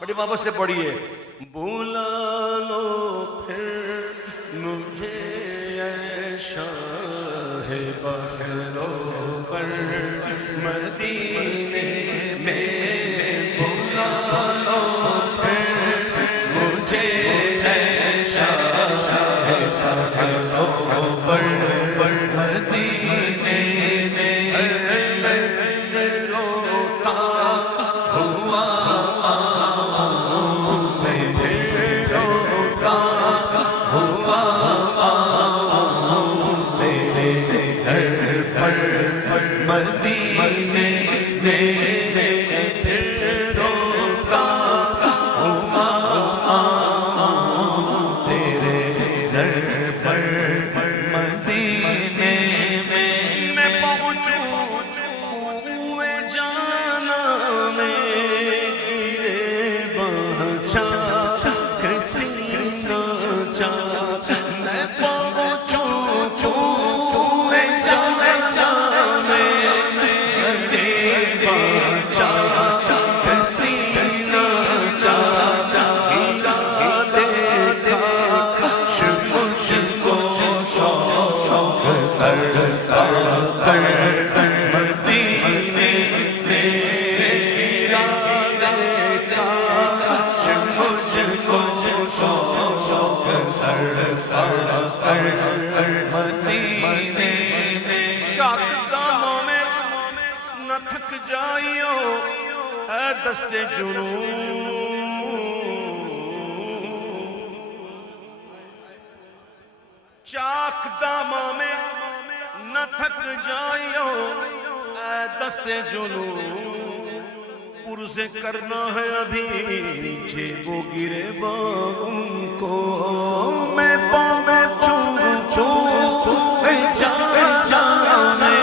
بڑی محبت سے پڑھیے. بلا لو پھر مجھے اے شاہ بہرو پر مدینے میں. بلا لو پھر مجھے اے شاہ بہرو پر مدینے میں روتا ہوا دستے جنوں چاک داماں میں نہ تھک جائیو اے دستے جنوں. پرزے کرنا ہے ابھی جیبو گرے باغم کو. میں پاؤں میں چون چون میں جانے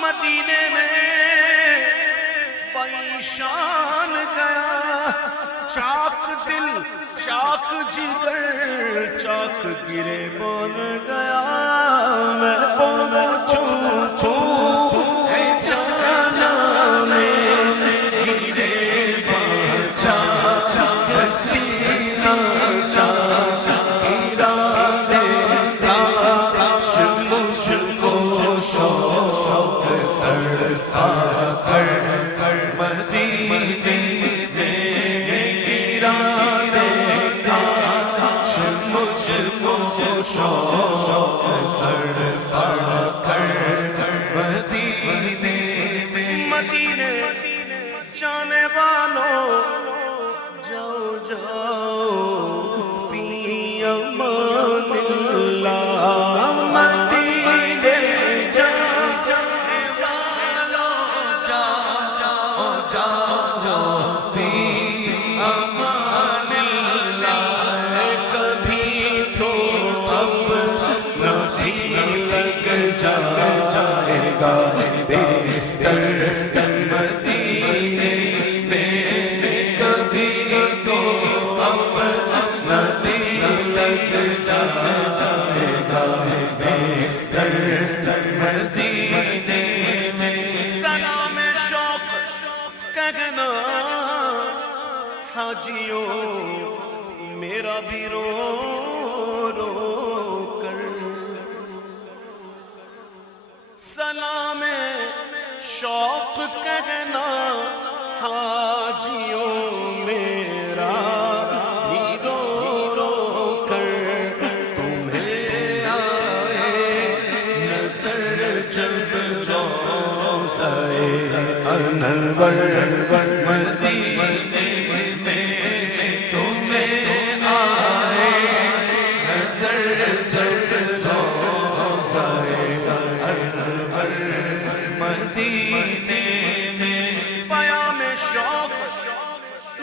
مدینے میں پریشان گیا. چاک دل چاک جگر چاک گرے بن گیا. میں پہنچوں میرا بھی رو رو کر سلام شوق کہنا حاجیوں میرا بھی رو رو کر تمہیں آئے نظر جب روضہ انور مدینے میں تمہیں آئے نظر جب روضہ انور مدینے میں پیام شوق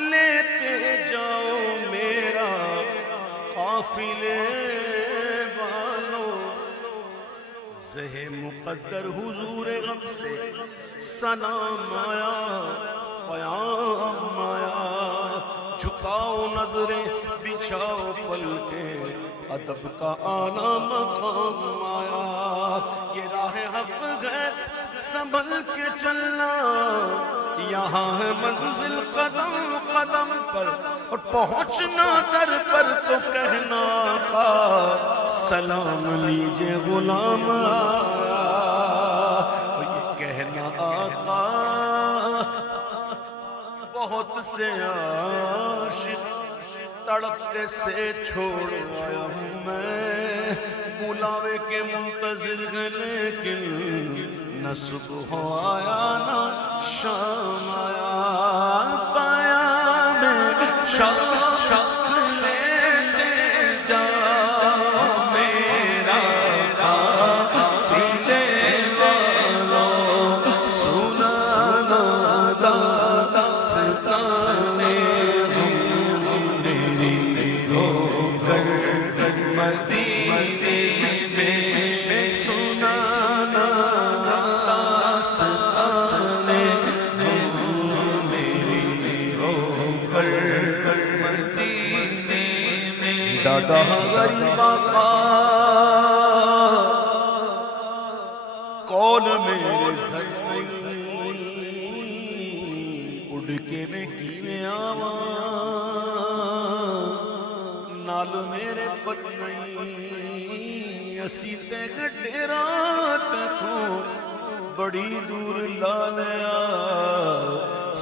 لیتے جاؤ میرا قافلے والوں زہ مقدر حضور غم سے سلام آیا پیام آیا جھکاؤ نظریں بچھاؤ پلکیں ادب کا اعلیٰ مقام آیا یہ راہ حق ہے سنبھل کے چلنا یہاں ہے منزل قدم قدم پر اور پہنچنا در پر تو کہنا کا سلام لیجئے غلام آیا اور یہ کہنا آقا بہت سے عاشق تڑپتے سے چھوڑ آیا ہوں میں بلاوے کے منتظر ہیں لیکن نہ صبح آیا نہ شام آیا پایا میں شوق لیتے جاؤ میرا قافلے والوں سنانا داستانے میری رو کر مدینے میں سنانا ڈاڈا غریب آقا کون میرے زمین اڑ کے میں کیویں آواں نال میرے پتنی اسی تے گڈے رات تو بڑی دور لا لیا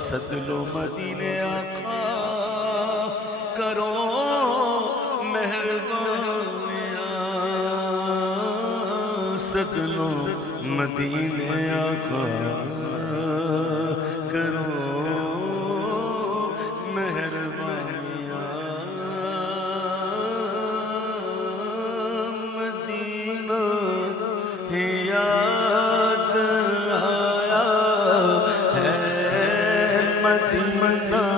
سدلو مدینے آقا کرو مہربانیاں سدلو مدینے آقا کرو مہربانیاں مدینہ یاد آیا ہے مدینہ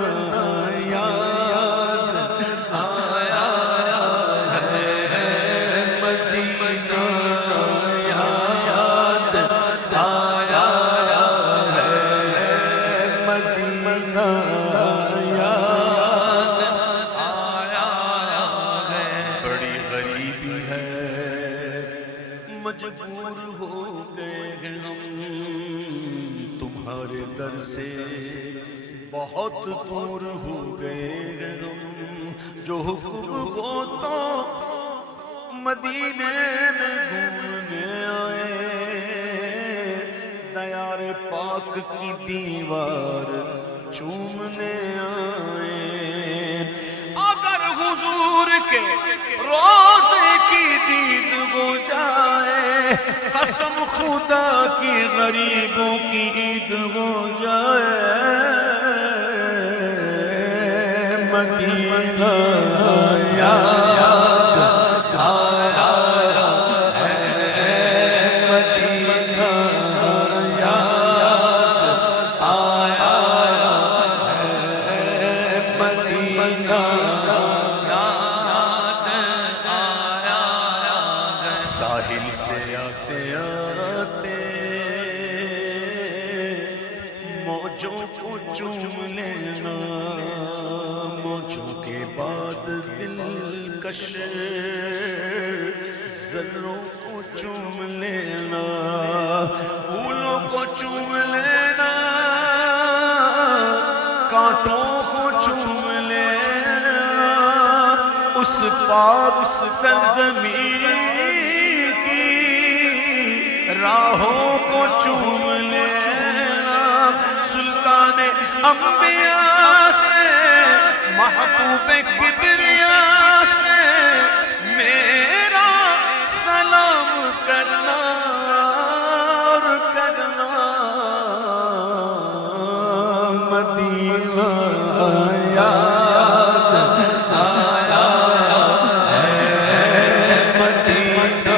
مجبور ہو گئے ہیں ہم تمہارے در سے بہت دور ہو گئے ہیں ہم جو حکم ہو تو مدینے میں گھومنے آئے دیار پاک کی دیوار چومنے آئے اگر حضور کے روضے کی دید ہو جائے قسم خدا کی غریبوں کی عید ہو جائے مدینہ یاد آیا ہے مدینہ یاد آیا ہے مدینہ ساحل سے آتے آتے موجوں کو چوم لینا موجوں کے بعد دلکش ذروں کو چوم لینا پھولوں کو چوم لینا کانٹوں کو چوم لینا اس پاک سرزمین راہوں چوم لینا سلطان انبیاء سے محبوب کبریا سے میرا سلام کرنا اور کرنا مدینہ یاد آیا ہے مدینہ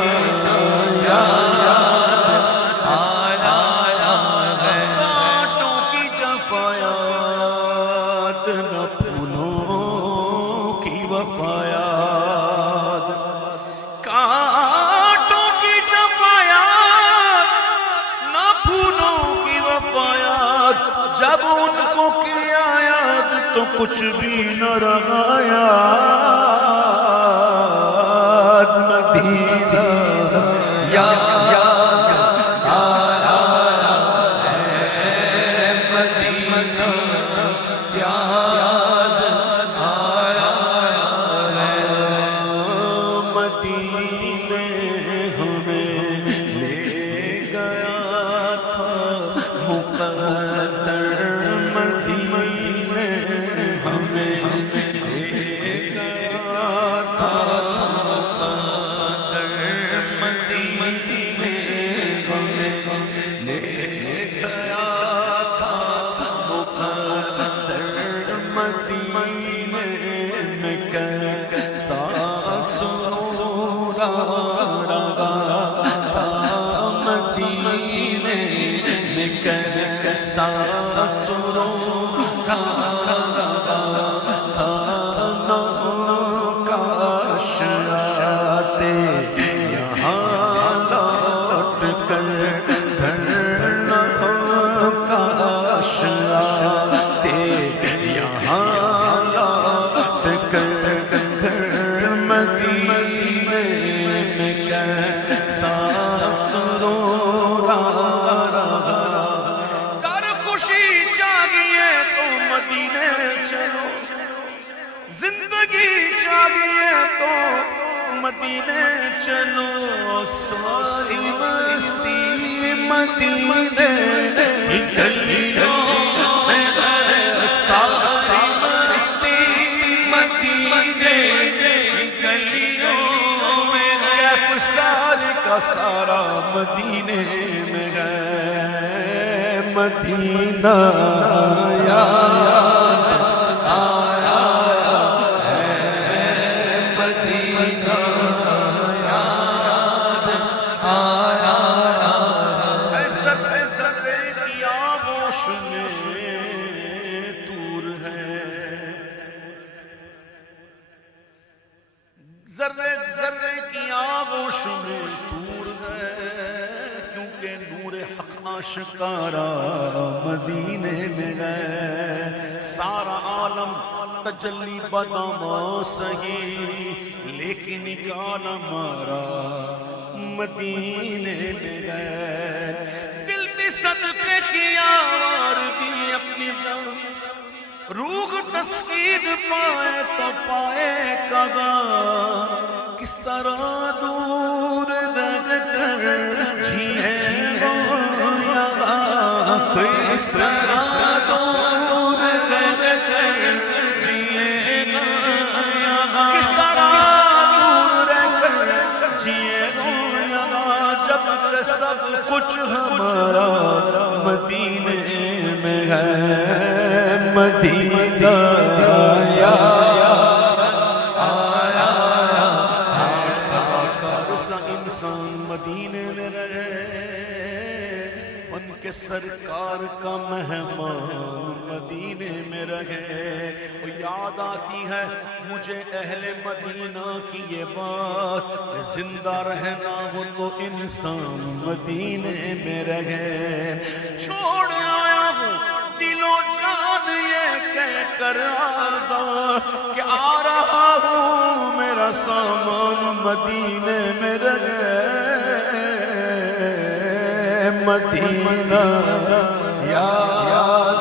یاد آیا ہے کانٹوں کی جفایات نہ پھولوں کی وفایات کانٹوں کی جفایات نہ پھولوں کی وفایات جب ان کو کیا یاد تو کچھ بھی نہ رہا یاد مدینہ یاد آیا ہے مدینہ یاد آیا ہے مدینے ہمیں لے گیا تھا مقدر مدینے ہمیں لے گیا تھا مقدر مدینے ہمیں لے گیا تھا مقدر مدینے میں کیسا سرور رہا تھا مدینے میں کیسا سرور رہا تھا نہ کاش آتے یہاں لوٹ کر گھر نہ کاش آتے یہاں لوٹ کر گھر مدینے میں کیسا سرور رہا گر خوشی چاہیے تو مدینے چلو زندگی چاہیے تو مدینے چلو ساری مستی مدینے کی گلیوں میں ہے ساری مستی مدینے کی گلیوں میں ہے سارے کا سارا مدینے میں ہے مدینہ یاد آیا ہے مدینہ یاد آیا ہے ذرے ذرے کی آغوش میں دور ہے ذرے ذرے کی آغوش میں دور ہے کیونکہ نور حق آشکارا مدینے میں ہے سارا عالم تجلی بداما سہی لیکن نکال ہمارا مدینے میں ہے دل نے صدقے کیا اور بھی اپنی جان روح تسکین پائے تو پائے کہاں کس طرح دور رہ کر جیے وہ یہاں کس طرح دور رہ کر جیے یہاں کس طرح دور رہ کر جیے وہ یہاں جب کہ سب کچھ ہمارا مدینے میں ہے مدینہ یاد آیا آج کا عرصہ انسان مدینے میں رہے ان کے سرکار کا مہمان مدینے میں رہے وہ یاد آتی ہے مجھے اہل مدینہ کی یہ بات زندہ رہنا ہو تو انسان مدینے میں رہے چھوڑ آیا ہوں دل و جان یہ کہہ کر آزاد کہ آ رہا ہوں میرا سامان مدینے میں رہے مدینہ یاد